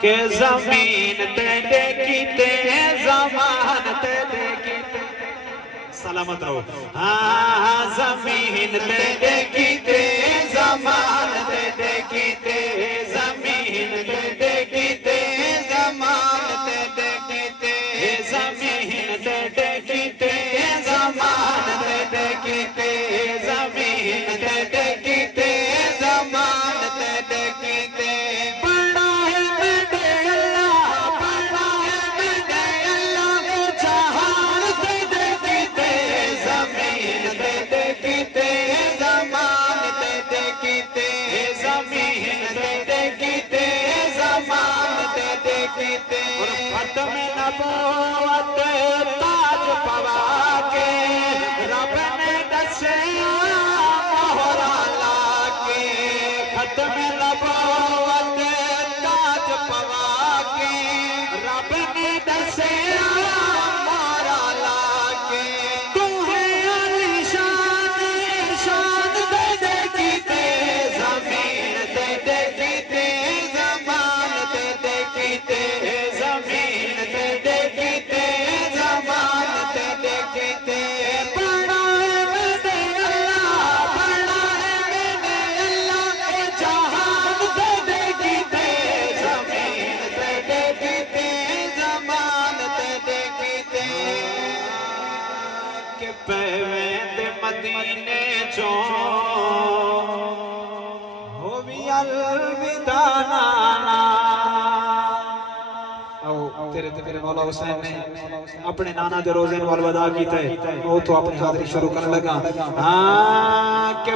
کہ زمین تیرے کیتے زمان تیرے کیتے سلامت رہو زمین تیرے کیتے زمان تیرے کیتے زمین تیرے کیتے زمان تیرے کیتے زمین تیرے کیتے زمان تیرے کیتے زمین تیرے کیتے زمان تیرے کیتے بڑا ہے میرے اللہ بڑا ہے میرے اللہ جہان تیرے کیتے زمین تیرے کیتے زمان تیرے کیتے زمین تیرے کیتے زمان تیرے کیتے ختم نبوت تاج پوا کے رب نے دسیا مہرا لا کے ختم نبوت تاج پوا کے رب نے دسیا مہرا لا کے تو ہے علی شان شان تیرے کیتے زمین تیرے کیتے زمان تیرے کیتے زمین تیرے کیتے زمان تیرے کیتے بڑا ہے میرے اللہ بڑا ہے میرے اللہ جہان تیرے کیتے زمین تیرے کیتے زمان تیرے کیتے کہ پیوند مدینے چوں ہووی الوداع نانا تیرے مولا حسین نے اپنے نانا دے روزے نو الوداع کیتا ہے وہ تو اپنی حاضری شروع کرنے لگا کہ